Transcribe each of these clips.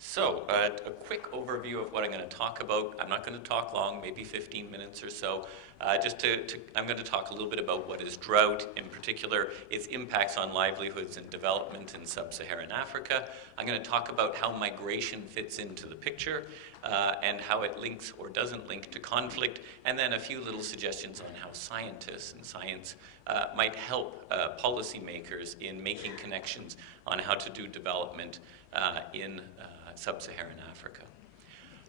So, a quick overview of what I'm going to talk about. I'm not going to talk long, maybe 15 minutes or so. I'm going to talk a little bit about what is drought, in particular, its impacts on livelihoods and development in Sub-Saharan Africa. I'm going to talk about how migration fits into the picture and how it links or doesn't link to conflict, and then a few little suggestions on how scientists and science might help policymakers in making connections on how to do development in Sub-Saharan Africa.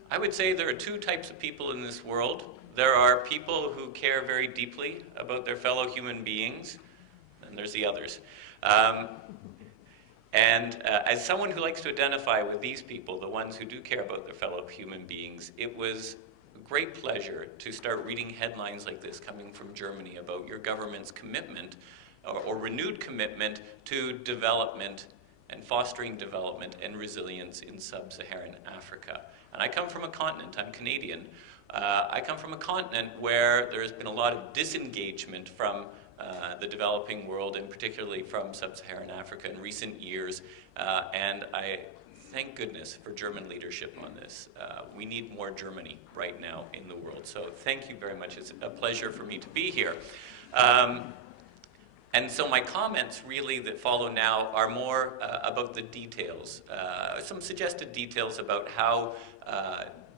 I would say there are two types of people in this world. There are people who care very deeply about their fellow human beings, and there's the others. As someone who likes to identify with these people, the ones who do care about their fellow human beings, it was a great pleasure to start reading headlines like this coming from Germany about your government's commitment or renewed commitment to development and fostering development and resilience in Sub-Saharan Africa. And I come from a continent, I'm Canadian, I come from a continent where there's been a lot of disengagement from the developing world, and particularly from Sub-Saharan Africa in recent years, and I thank goodness for German leadership on this. We need more Germany right now in the world, so thank you very much. It's a pleasure for me to be here. And so my comments really that follow now are more about the details, some suggested details about how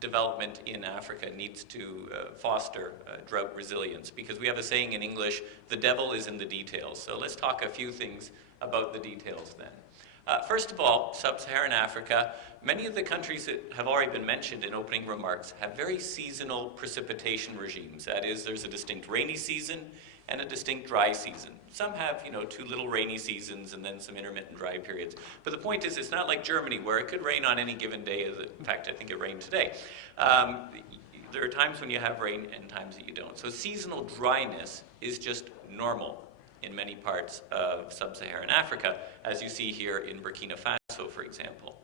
development in Africa needs to foster drought resilience, because we have a saying in English, the devil is in the details. So let's talk a few things about the details then. First of all, Sub-Saharan Africa, many of the countries that have already been mentioned in opening remarks have very seasonal precipitation regimes. That is, there's a distinct rainy season and a distinct dry season. Some have, two little rainy seasons and then some intermittent dry periods. But the point is, it's not like Germany, where it could rain on any given day. In fact, I think it rained today. There are times when you have rain and times that you don't. So seasonal dryness is just normal in many parts of Sub-Saharan Africa, as you see here in Burkina Faso, for example.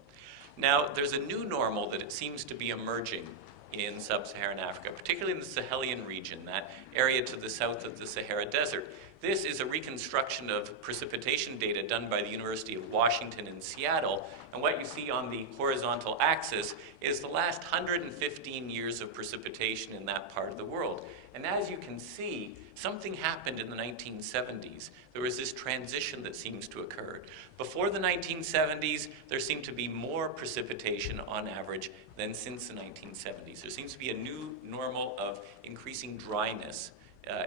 Now, there's a new normal that it seems to be emerging in Sub-Saharan Africa, particularly in the Sahelian region, that area to the south of the Sahara Desert. This is a reconstruction of precipitation data done by the University of Washington in Seattle, and what you see on the horizontal axis is the last 115 years of precipitation in that part of the world. And as you can see, something happened in the 1970s. There was this transition that seems to occur. Before the 1970s, there seemed to be more precipitation on average than since the 1970s. There seems to be a new normal of increasing dryness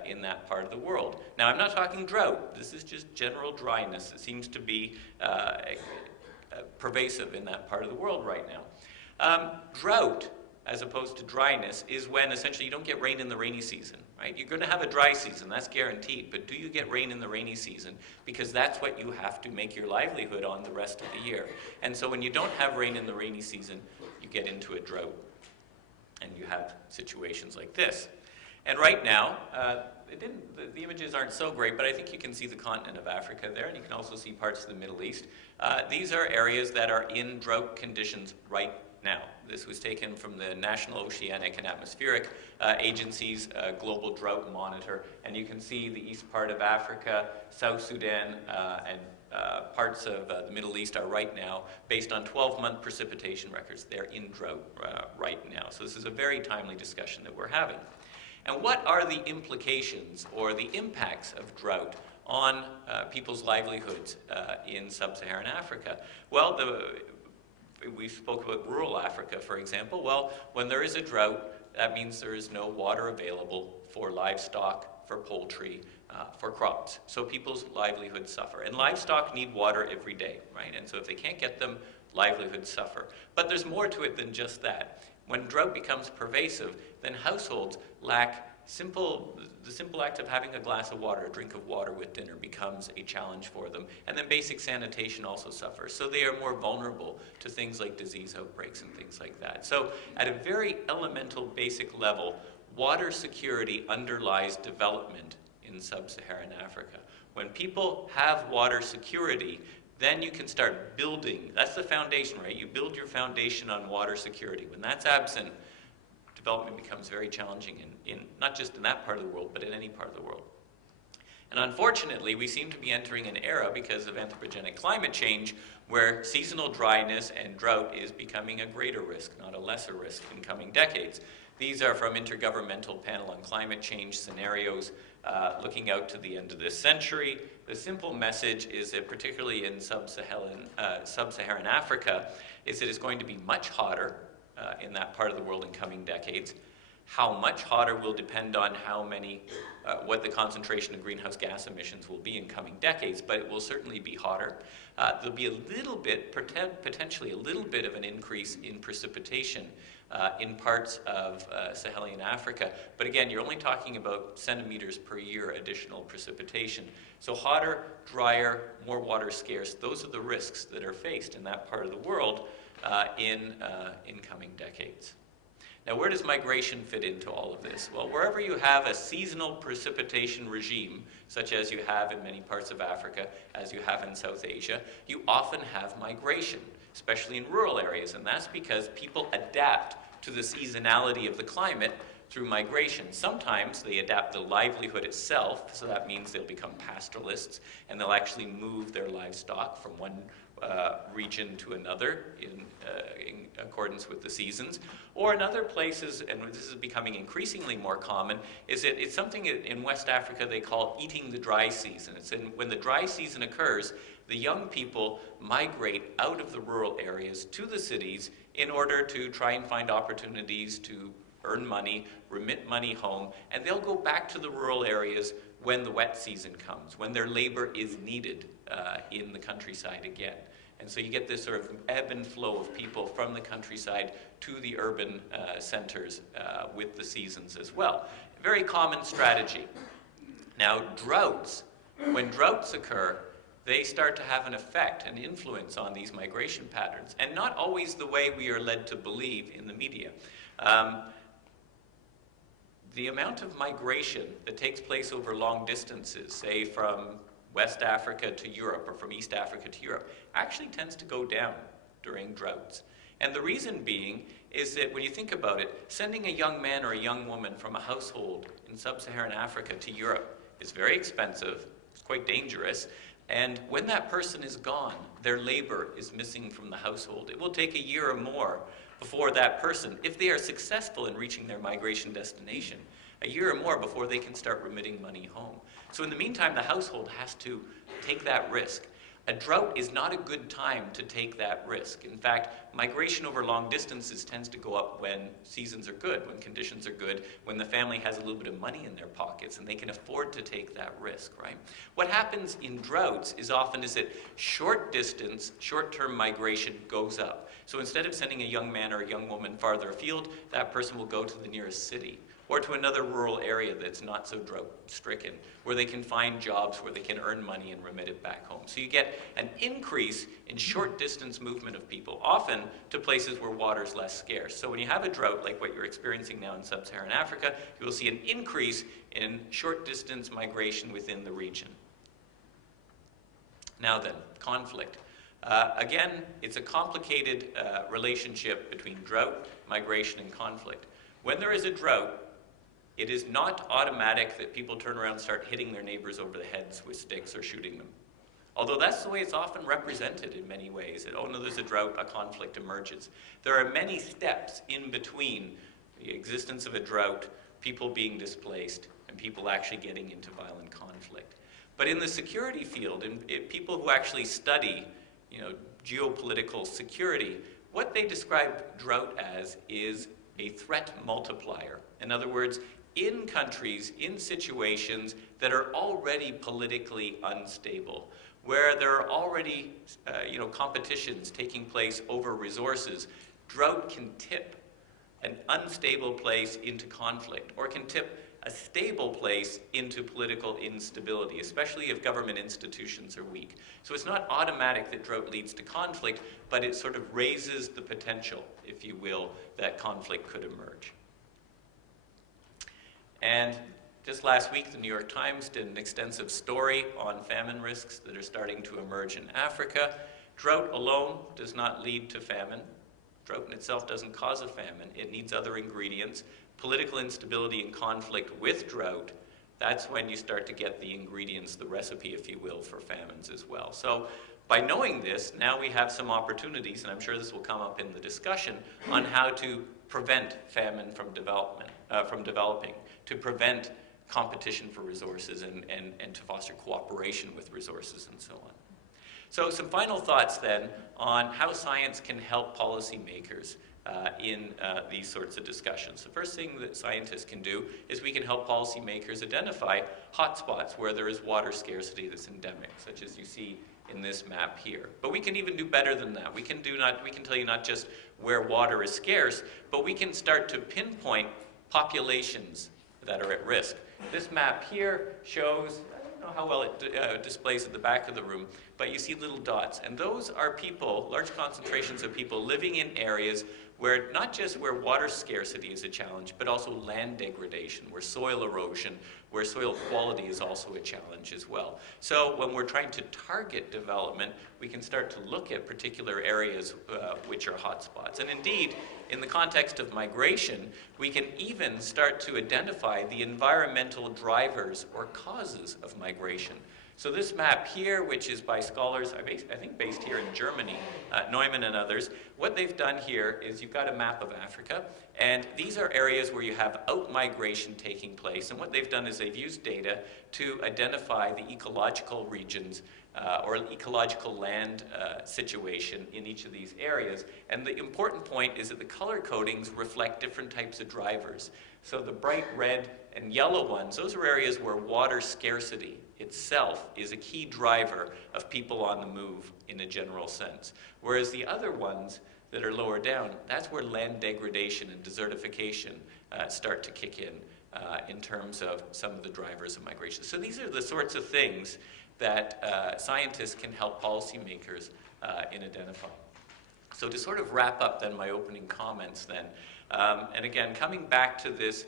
in that part of the world. Now, I'm not talking drought. This is just general dryness that seems to be pervasive in that part of the world right now. Drought, as opposed to dryness, is when essentially you don't get rain in the rainy season, right? You're going to have a dry season, that's guaranteed, but do you get rain in the rainy season? Because that's what you have to make your livelihood on the rest of the year. And so when you don't have rain in the rainy season, you get into a drought, and you have situations like this. And right now, the images aren't so great, but I think you can see the continent of Africa there, and you can also see parts of the Middle East. These are areas that are in drought conditions right now. This was taken from the National Oceanic and Atmospheric Agency's Global Drought Monitor, and you can see the east part of Africa, South Sudan, and parts of the Middle East are right now, based on 12-month precipitation records, they're in drought right now. So this is a very timely discussion that we're having. And what are the implications or the impacts of drought on people's livelihoods in Sub-Saharan Africa? Well, we spoke about rural Africa, for example. Well, when there is a drought, that means there is no water available for livestock, for poultry, for crops. So people's livelihoods suffer. And livestock need water every day, right? And so if they can't get them, livelihoods suffer. But there's more to it than just that. When drought becomes pervasive, then households lack the simple act of having a glass of water, a drink of water with dinner, becomes a challenge for them. And then basic sanitation also suffers. So they are more vulnerable to things like disease outbreaks and things like that. So at a very elemental basic level, water security underlies development in Sub-Saharan Africa. When people have water security, then you can start building. That's the foundation, right? You build your foundation on water security. When that's absent, development becomes very challenging in not just in that part of the world, but in any part of the world. And unfortunately, we seem to be entering an era because of anthropogenic climate change where seasonal dryness and drought is becoming a greater risk, not a lesser risk in coming decades. These are from Intergovernmental Panel on Climate Change scenarios looking out to the end of this century. The simple message is that particularly in Sub-Saharan Africa, is that it's going to be much hotter in that part of the world in coming decades. How much hotter will depend on what the concentration of greenhouse gas emissions will be in coming decades, but it will certainly be hotter. There'll be a little bit, potentially a little bit of an increase in precipitation in parts of Sahelian Africa. But again, you're only talking about centimeters per year additional precipitation. So hotter, drier, more water scarce, those are the risks that are faced in that part of the world in coming decades. Now, where does migration fit into all of this? Well, wherever you have a seasonal precipitation regime, such as you have in many parts of Africa, as you have in South Asia, you often have migration, especially in rural areas, and that's because people adapt to the seasonality of the climate through migration. Sometimes they adapt the livelihood itself, so that means they'll become pastoralists, and they'll actually move their livestock from one region to another in accordance with the seasons. Or in other places, and this is becoming increasingly more common, is that it's something in West Africa they call eating the dry season. It's when the dry season occurs, the young people migrate out of the rural areas to the cities in order to try and find opportunities to earn money, remit money home, and they'll go back to the rural areas when the wet season comes, when their labor is needed in the countryside again. And so you get this sort of ebb and flow of people from the countryside to the urban centers with the seasons as well. Very common strategy. Now, droughts, when droughts occur, they start to have an effect, an influence on these migration patterns, and not always the way we are led to believe in the media. The amount of migration that takes place over long distances, say from West Africa to Europe or from East Africa to Europe, actually tends to go down during droughts. And the reason being is that when you think about it, sending a young man or a young woman from a household in Sub-Saharan Africa to Europe is very expensive, it's quite dangerous, and when that person is gone, their labor is missing from the household. It will take a year or more before that person, if they are successful in reaching their migration destination, a year or more before they can start remitting money home. So in the meantime, the household has to take that risk. A drought is not a good time to take that risk. In fact, migration over long distances tends to go up when seasons are good, when conditions are good, when the family has a little bit of money in their pockets and they can afford to take that risk, right? What happens in droughts is that short distance, short-term migration goes up. So instead of sending a young man or a young woman farther afield, that person will go to the nearest city or to another rural area that's not so drought-stricken, where they can find jobs, where they can earn money and remit it back home. So you get an increase in short-distance movement of people, often to places where water is less scarce. So when you have a drought like what you're experiencing now in Sub-Saharan Africa, you will see an increase in short-distance migration within the region. Now then, conflict. Again, it's a complicated relationship between drought, migration, and conflict. When there is a drought, it is not automatic that people turn around and start hitting their neighbors over the heads with sticks or shooting them. Although that's the way it's often represented in many ways, that, oh no, there's a drought, a conflict emerges. There are many steps in between the existence of a drought, people being displaced, and people actually getting into violent conflict. But in the security field, people who actually study, geopolitical security, what they describe drought as is a threat multiplier. In other words, in countries, in situations that are already politically unstable, where there are already competitions taking place over resources, drought can tip an unstable place into conflict, or can tip a stable place into political instability, especially if government institutions are weak. So it's not automatic that drought leads to conflict, but it sort of raises the potential, if you will, that conflict could emerge. And just last week, the New York Times did an extensive story on famine risks that are starting to emerge in Africa. Drought alone does not lead to famine. Drought in itself doesn't cause a famine. It needs other ingredients. Political instability and conflict with drought that's when you start to get the ingredients, the recipe, if you will, for famines as well. So by knowing this, now we have some opportunities, and I'm sure this will come up in the discussion, on how to prevent famine from developing, to prevent competition for resources and to foster cooperation with resources and so on. So some final thoughts then on how science can help policymakers in these sorts of discussions. The first thing that scientists can do is we can help policymakers identify hotspots where there is water scarcity that's endemic, such as you see in this map here. But we can even do better than that. We can tell you not just where water is scarce, but we can start to pinpoint populations that are at risk. This map here shows, I don't know how well it displays at the back of the room, but you see little dots. And those are people, large concentrations of people living in areas where not just where water scarcity is a challenge, but also land degradation, where soil erosion, where soil quality is also a challenge as well. So when we're trying to target development, we can start to look at particular areas which are hotspots. And indeed, in the context of migration, we can even start to identify the environmental drivers or causes of migration. So this map here, which is by scholars, I think based here in Germany, Neumann and others, what they've done here is you've got a map of Africa, and these are areas where you have out-migration taking place, and what they've done is they've used data to identify the ecological regions or ecological land situation in each of these areas. And the important point is that the color codings reflect different types of drivers. So the bright red and yellow ones, those are areas where water scarcity itself is a key driver of people on the move in a general sense. Whereas the other ones that are lower down, that's where land degradation and desertification start to kick in terms of some of the drivers of migration. So these are the sorts of things that scientists can help policymakers in identifying. So to sort of wrap up then my opening comments then, and again, coming back to this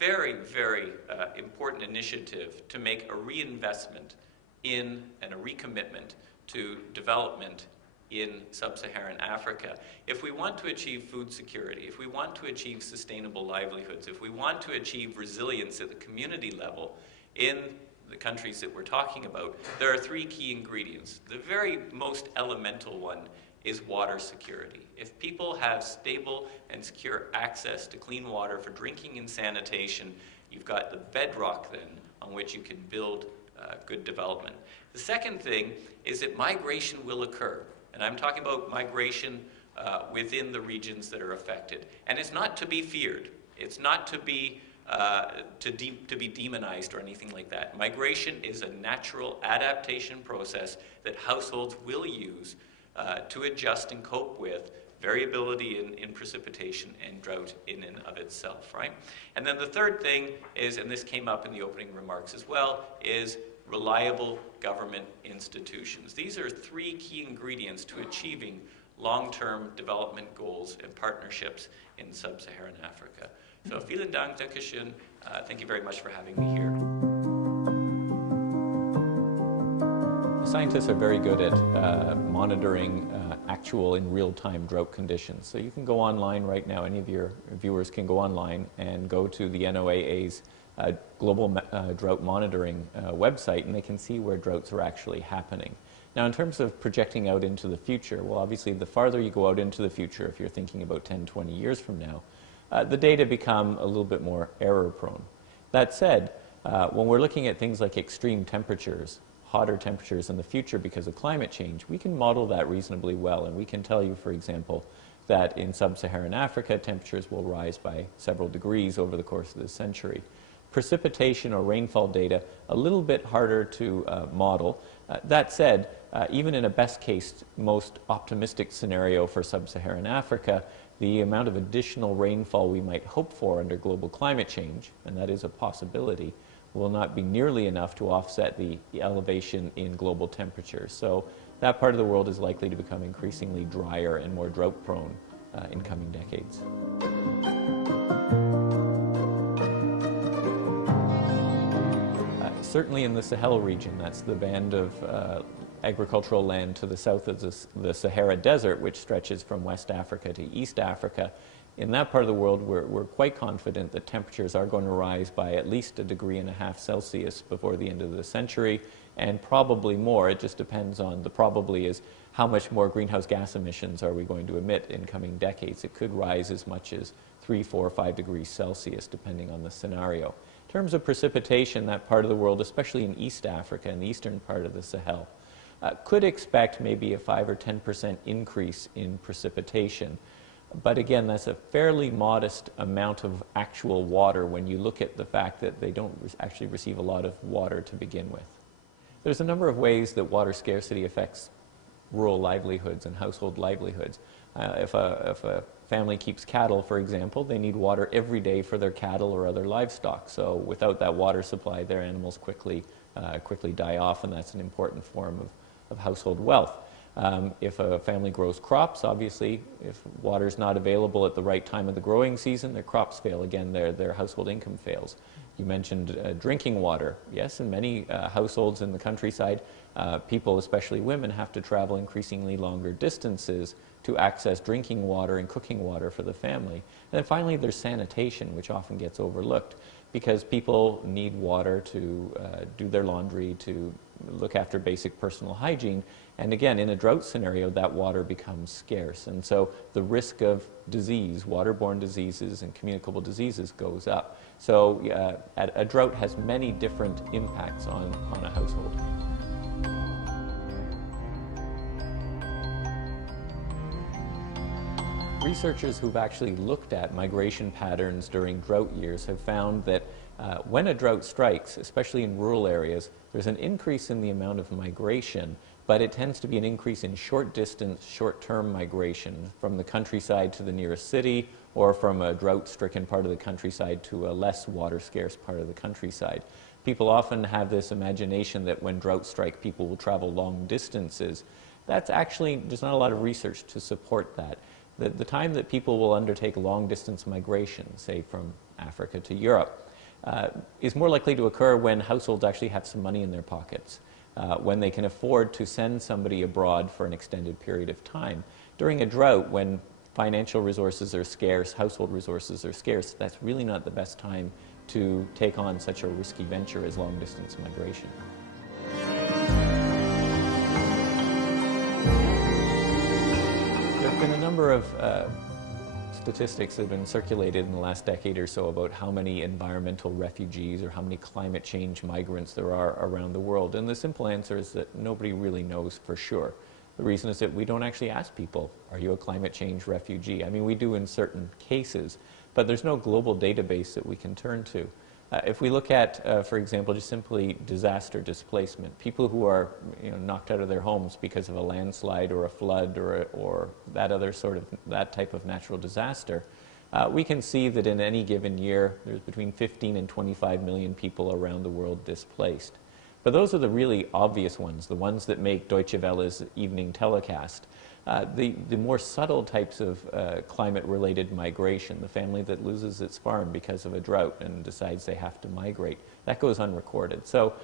very, very important initiative to make a reinvestment in and a recommitment to development in Sub-Saharan Africa. If we want to achieve food security, if we want to achieve sustainable livelihoods, if we want to achieve resilience at the community level in the countries that we're talking about, there are three key ingredients. The very most elemental one is water security. If people have stable and secure access to clean water for drinking and sanitation, you've got the bedrock then on which you can build good development. The second thing is that migration will occur. And I'm talking about migration within the regions that are affected. And it's not to be feared. It's not to be demonized or anything like that. Migration is a natural adaptation process that households will use to adjust and cope with variability in precipitation and drought in and of itself, right? And then the third thing is, and this came up in the opening remarks as well, is reliable government institutions. These are three key ingredients to achieving long-term development goals and partnerships in Sub-Saharan Africa. So vielen Dank, Dankeschön. Thank you very much for having me here. Scientists are very good at monitoring actual in real-time drought conditions. So you can go online right now, any of your viewers can go online and go to the NOAA's global drought monitoring website, and they can see where droughts are actually happening. Now in terms of projecting out into the future, well obviously the farther you go out into the future, if you're thinking about 10, 20 years from now, the data become a little bit more error prone. That said, when we're looking at things like extreme temperatures, hotter temperatures in the future because of climate change, we can model that reasonably well, and we can tell you, for example, that in Sub-Saharan Africa temperatures will rise by several degrees over the course of this century. Precipitation or rainfall data, a little bit harder to model. That said, even in a best case, most optimistic scenario for Sub-Saharan Africa, the amount of additional rainfall we might hope for under global climate change, and that is a possibility, will not be nearly enough to offset the elevation in global temperatures. So that part of the world is likely to become increasingly drier and more drought prone in coming decades. Certainly in the Sahel region, that's the band of agricultural land to the south of the Sahara Desert, which stretches from West Africa to East Africa. In that part of the world, we're quite confident that temperatures are going to rise by at least 1.5 degrees Celsius before the end of the century, and probably more. It just depends on, the probably is how much more greenhouse gas emissions are we going to emit in coming decades. It could rise as much as 3, 4, 5 degrees Celsius, depending on the scenario. In terms of precipitation, that part of the world, especially in East Africa and the eastern part of the Sahel, could expect maybe a 5 or 10% increase in precipitation. But again, that's a fairly modest amount of actual water when you look at the fact that they don't actually receive a lot of water to begin with. There's a number of ways that water scarcity affects rural livelihoods and household livelihoods. If a family keeps cattle, for example, they need water every day for their cattle or other livestock. So without that water supply, their animals quickly die off, and that's an important form of household wealth. If a family grows crops, obviously, if water is not available at the right time of the growing season, their crops fail. Again, their household income fails. You mentioned drinking water. Yes, in many households in the countryside, people, especially women, have to travel increasingly longer distances to access drinking water and cooking water for the family. And then finally, there's sanitation, which often gets overlooked because people need water to do their laundry, to look after basic personal hygiene. And again, in a drought scenario, that water becomes scarce. And so the risk of disease, waterborne diseases and communicable diseases, goes up. So a drought has many different impacts on a household. Researchers who've actually looked at migration patterns during drought years have found that when a drought strikes, especially in rural areas, there's an increase in the amount of migration, but it tends to be an increase in short-distance, short-term migration from the countryside to the nearest city, or from a drought-stricken part of the countryside to a less water-scarce part of the countryside. People often have this imagination that when droughts strike, people will travel long distances. That's actually, there's not a lot of research to support that. The time that people will undertake long-distance migration, say from Africa to Europe, is more likely to occur when households actually have some money in their pockets, when they can afford to send somebody abroad for an extended period of time. During a drought, when financial resources are scarce, household resources are scarce, that's really not the best time to take on such a risky venture as long-distance migration. There have been a number of statistics that have been circulated in the last decade or so about how many environmental refugees or how many climate change migrants there are around the world. And the simple answer is that nobody really knows for sure. The reason is that we don't actually ask people, are you a climate change refugee? I mean, we do in certain cases, but there's no global database that we can turn to. If we look at, for example, just simply disaster displacement, people who are knocked out of their homes because of a landslide or a flood or that type of natural disaster, we can see that in any given year there's between 15 and 25 million people around the world displaced. But those are the really obvious ones, the ones that make Deutsche Welle's evening telecast. The more subtle types of climate-related migration, the family that loses its farm because of a drought and decides they have to migrate, that goes unrecorded. So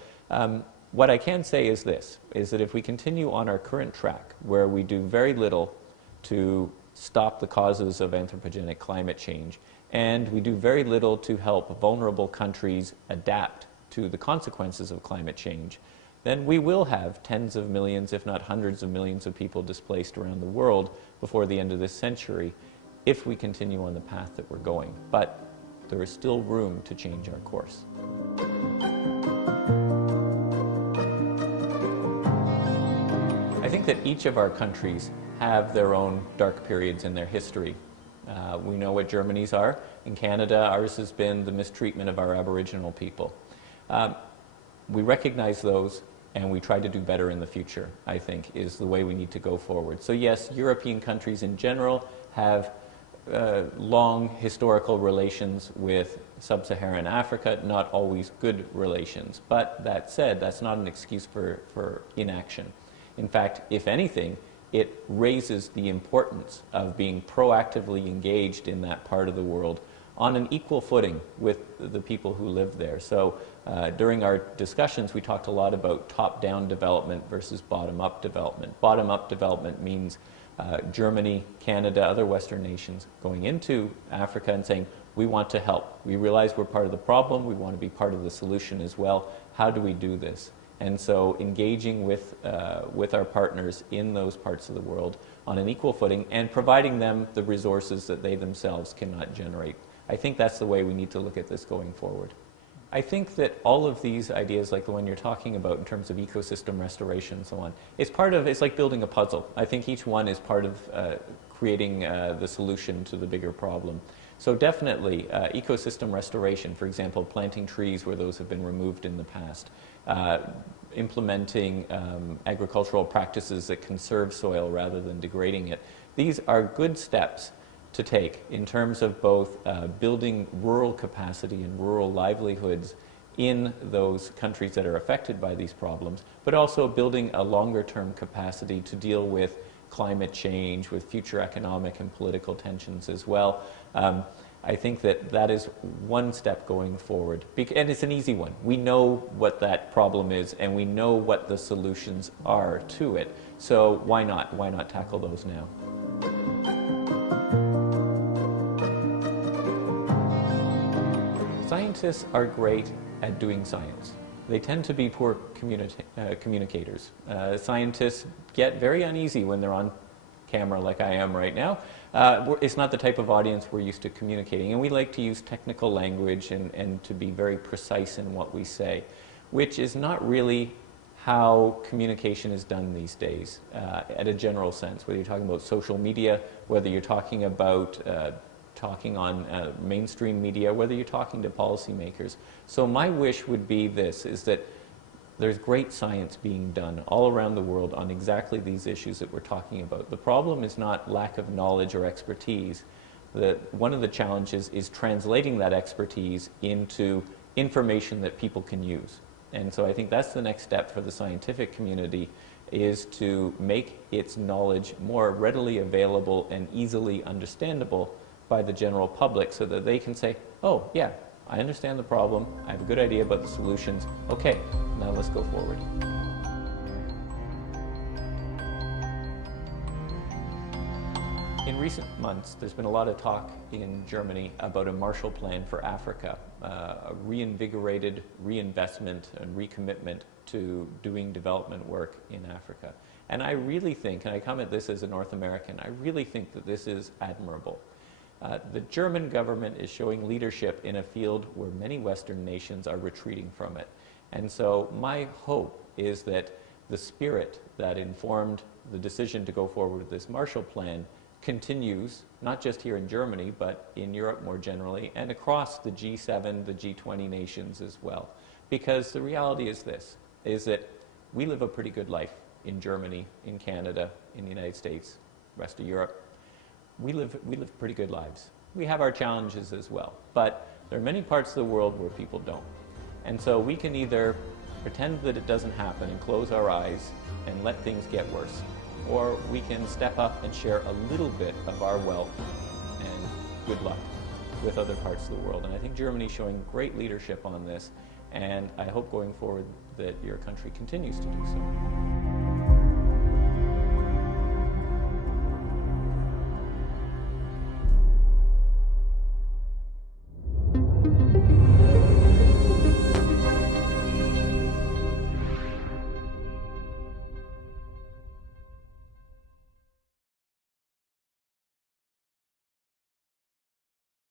what I can say is this, is that if we continue on our current track, where we do very little to stop the causes of anthropogenic climate change, and we do very little to help vulnerable countries adapt to the consequences of climate change, then we will have tens of millions, if not hundreds of millions of people displaced around the world before the end of this century, if we continue on the path that we're going. But there is still room to change our course. I think that each of our countries have their own dark periods in their history. We know what Germany's are. In Canada, ours has been the mistreatment of our Aboriginal people. We recognize those, and we try to do better in the future, I think, is the way we need to go forward. So yes, European countries in general have long historical relations with Sub-Saharan Africa, not always good relations. But that said, that's not an excuse for inaction. In fact, if anything, it raises the importance of being proactively engaged in that part of the world on an equal footing with the people who live there. So during our discussions, we talked a lot about top-down development versus bottom-up development. Bottom-up development means Germany, Canada, other Western nations going into Africa and saying, we want to help. We realize we're part of the problem. We want to be part of the solution as well. How do we do this? And so engaging with our partners in those parts of the world on an equal footing and providing them the resources that they themselves cannot generate. I think that's the way we need to look at this going forward. I think that all of these ideas, like the one you're talking about in terms of ecosystem restoration and so on, it's like building a puzzle. I think each one is part of creating the solution to the bigger problem. So definitely ecosystem restoration, for example, planting trees where those have been removed in the past, implementing agricultural practices that conserve soil rather than degrading it. These are good steps to take in terms of both building rural capacity and rural livelihoods in those countries that are affected by these problems, but also building a longer-term capacity to deal with climate change, with future economic and political tensions as well. I think that is one step going forward. And it's an easy one. We know what that problem is, and we know what the solutions are to it. So why not? Why not tackle those now? Scientists are great at doing science. They tend to be poor communicators. Scientists get very uneasy when they're on camera like I am right now. It's not the type of audience we're used to communicating, and we like to use technical language and to be very precise in what we say, which is not really how communication is done these days at a general sense, whether you're talking about social media, whether you're talking about talking on mainstream media, whether you're talking to policymakers. So my wish would be this, is that there's great science being done all around the world on exactly these issues that we're talking about. The problem is not lack of knowledge or expertise. One of the challenges is translating that expertise into information that people can use. And so I think that's the next step for the scientific community, is to make its knowledge more readily available and easily understandable by the general public, so that they can say, oh yeah, I understand the problem, I have a good idea about the solutions, okay, now let's go forward. In recent months, there's been a lot of talk in Germany about a Marshall Plan for Africa, a reinvigorated reinvestment and recommitment to doing development work in Africa. And I really think, and I come at this as a North American, I really think that this is admirable. The German government is showing leadership in a field where many Western nations are retreating from it. And so my hope is that the spirit that informed the decision to go forward with this Marshall Plan continues, not just here in Germany, but in Europe more generally, and across the G7, the G20 nations as well. Because the reality is this, is that we live a pretty good life in Germany, in Canada, in the United States, rest of Europe. We live pretty good lives. We have our challenges as well, but there are many parts of the world where people don't. And so we can either pretend that it doesn't happen and close our eyes and let things get worse, or we can step up and share a little bit of our wealth and good luck with other parts of the world. And I think Germany's showing great leadership on this, and I hope going forward that your country continues to do so.